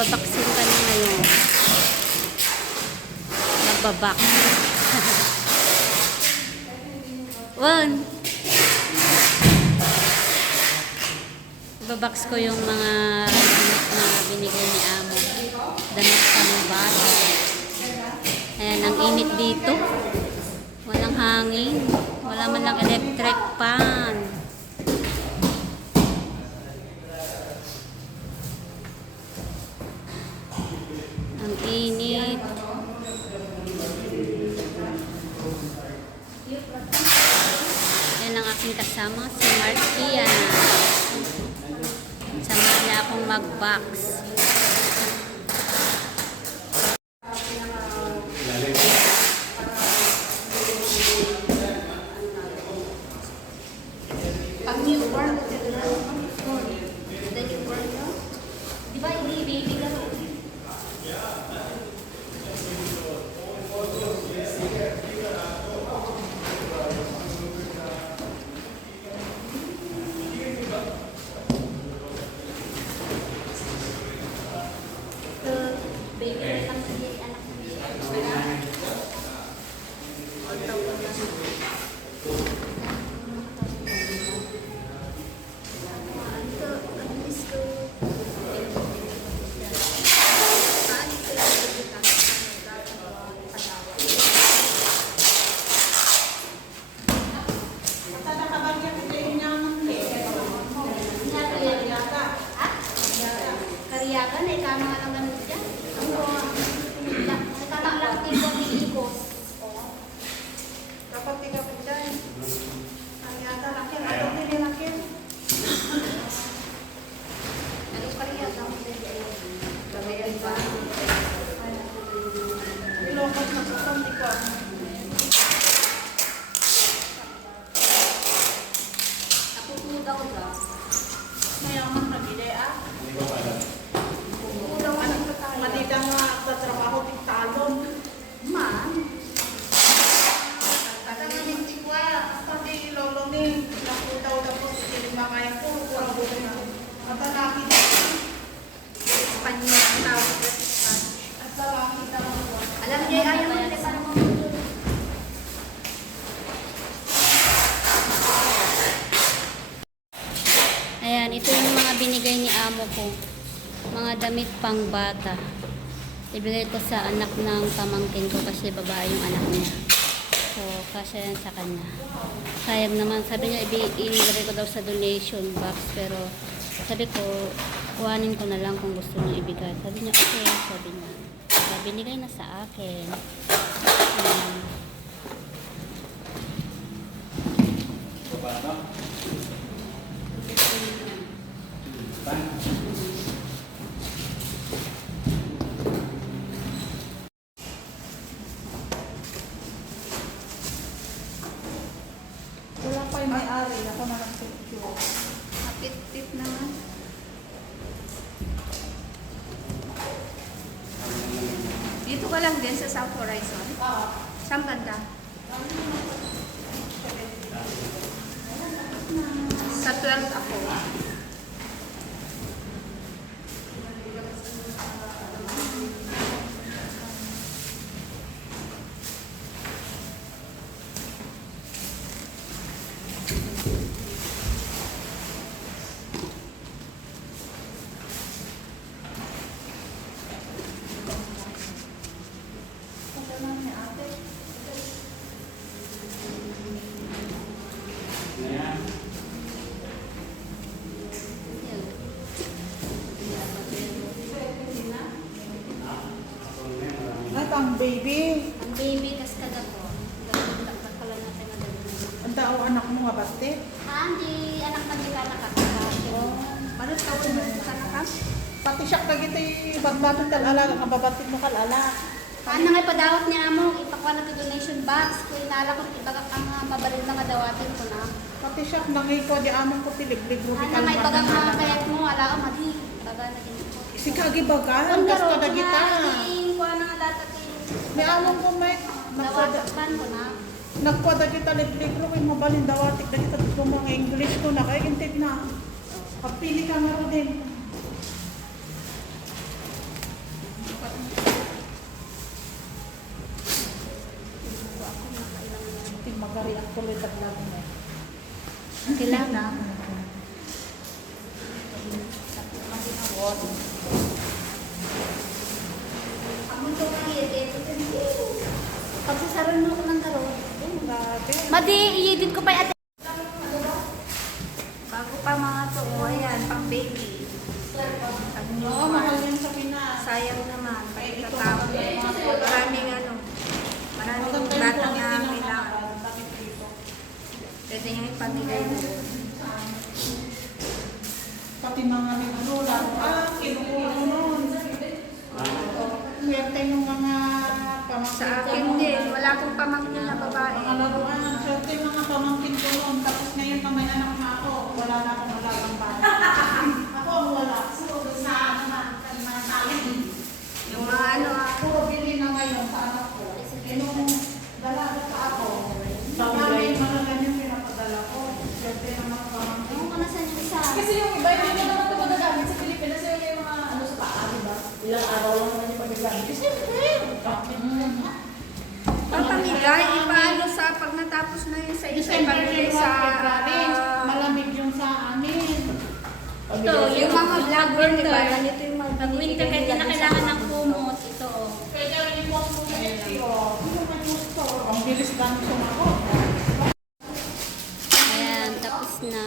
Magbabaksin ka na ngayon. Magbabak. One. Babaks ko yung mga damit na binigay ni Amo. Damit pang bata. Ayan, ang init dito. Walang hangin. Wala man lang electric fan. Ang init. Yan ang aking kasama, si Marcia. Sama niya akong mag-box. Pag new born, the new born no? Di baby ka? So, baby na lang si anak mo siya. Nga lang ganun dyan. Ang mga, nagkala lang tipo ni Ikos. Dapat tiga po dyan. Ang yata lakin, ano lakin? Ano na sa. Ako po daw daw. Mayaman na bide ah. Kulang ano Madida nga sa trabaho di talon. Man, Kasi hindi ko ah. Pati lolo ni. Nakutaw na po. Hindi mamaya po. Kurang buhay na. At alaki na. Espanya ang tawag na sa Espanya. At alaki na po. Alam niya, ayaw mo para mamulong. Ayan, ito yung mga binigay ni amo ko. Mga damit pang bata. Ibigay ko sa anak ng pamangkin ko kasi babae yung anak niya. So, kasya yan sa kanya. Sayang naman, sabi niya, ibi- inilagay ko daw sa donation box. Pero, sabi ko, kuhanin ko na lang kung gusto niya ibigay. Sabi niya, okay, sabi niya. Kaya binigay na sa akin. Ayan. Wala pa yung may-ari. Ako na lang picture. Kapit-pit naman. Dito ka lang din sa South Horizon. Ah. Saan banda? Sa 12 ako. At ang baby. Ang baby, kas kada ko. Ganun, pala natin madali. Ang tao anak mo nga bate. Ah, hindi anak na nila nakakakasya. Ano tawag mo sa? Pati siya kagit ay bagbaton kal alaga. Ang babatit mo kal Paano nga ipadawat niya mo? Ipakuha na donation box. Kung inala ko, ibaga ang mga mabaril na nga dawatin ko na. Pati siya nangay ko di amon ko pilig-lig. Ano nga ibaga mga kayat mo, ala ko, madi. Baga na din ko. Si kagi baga. Ang garo, na kita. kinain ko na data May amon ko may. Dawatak pan ko na. Nagkwada kita liblig ro kay mabalin dawatik na kita kung mga English ko na kay intip na. Kapili ka nga ro tuloy mo. Lang. Ang mundo ng edit. Pagsasaran mo ko ng. Grabe. Madi, i-edit ko pa yung ate. Bago pa mga to, oh, ayan, pang baby. Oo, mahal yan sa Pinas. sayang naman, Ay, ito, pagkatapos. mga pula. Maraming ano, maraming Maganda yung batang quality na ng mga kailangan. damit dito. Pwede nyo ipamigay mo. Pati mga lalo. Ah, kinukuha nun. Swerte ng mga pamangkin Sa akin din, wala akong pamangkin na babae. Mga laruan. Swerte yung mga pamangkin ko nun. Tapos ngayon na may anak na ako, wala na akong alagang bata. ako ang wala. So, sa ano na, na sa akin. Yung mga ano, Puro bili na ngayon sa anak ko. Eh, nung dalaga pa ako, marami malagan yung pinapadala ko. Swerte ng mga pamangkin Yung ano sa yung isa. Kasi yung iba, hindi mo naman ito magagamit sa Pilipinas. Yung yung mga ano sa paa, di ba? Ilang araw lang naman yung pagkagamit. Kasi papamigay, ipaano sa pag natapos na yun sa isa, December ipamigay 31, sa... February, malamig yung sa amin. Ito, Yung mga vlogger, di ba? Ganito yung mga Pag winter, binibigay na sa kailangan ng kumot. Ito, oh. Pwede rin mo sa Etsy, oh. Hindi mo man gusto. Ang bilis lang sumakot. Ayan, tapos na.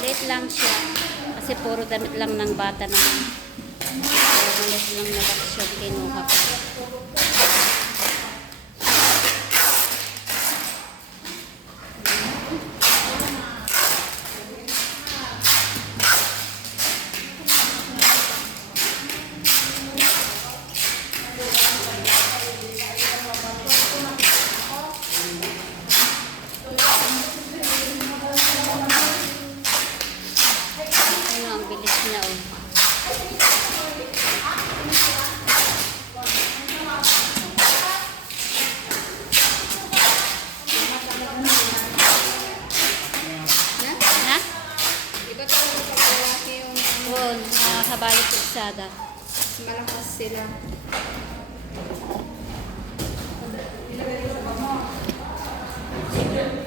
Late lang siya. Kasi puro damit lang ng bata naman. Maliit lang na box yung kinuha ko. Ayun, oh. Oo, nakakabalik sa isada. malakas sila. Sige.